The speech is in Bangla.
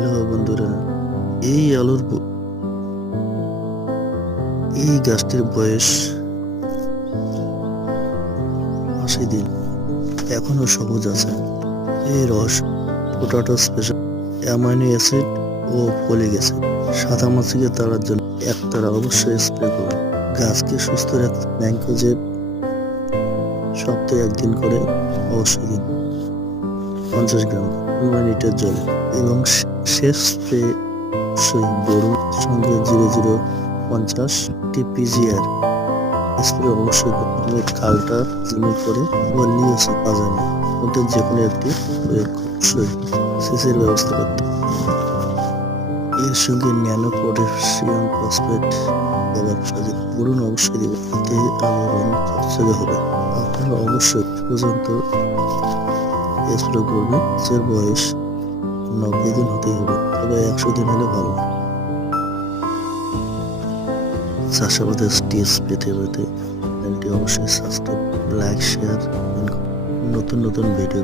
হ্যালো বন্ধুরা, এই আলুর এই গাছটির বয়স ৮০ দিন, এখনো সবুজ আছে। এই রস পটাটো স্পেশাল অ্যামাইনো অ্যাসিড ও ফলিক অ্যাসিড। সাদা মাছিকে তাড়ার জন্য একতারা অবশ্যই স্প্রে করুন। গাছকে সুস্থ রাখতে ম্যাঙ্কোজেব সপ্তাহে একদিন করে অবশ্যই দিন। 50 গ্রাম 15 লিটার জলে এবং শেষ স্প্রে গরুর সঙ্গে 0050 টিপিজিআর স্প্রে অবশ্যই করতে। খালটা জমি করে লিওসে বাজানো ওদের যে কোনো একটি প্রয়োগ অবশ্যই সেচের ব্যবস্থা করতে। এর সঙ্গে ন্যানো পটাশিয়াম ফসফেট ব্যবহার সাথে গরুন অবশ্যই দেবে, এতে আলোড়ন চকচকে হবে। আপনারা অবশ্যই পর্যন্ত স্প্রে করবেন। এর বয়স 90 দিন হতেই হবে, তবে 100 দিন হলে ভালো। চাষাবাদের টিপস পেতে চ্যানেলটি অবশ্যই সাবস্ক্রাইব, লাইক, শেয়ার, নতুন ভিডিও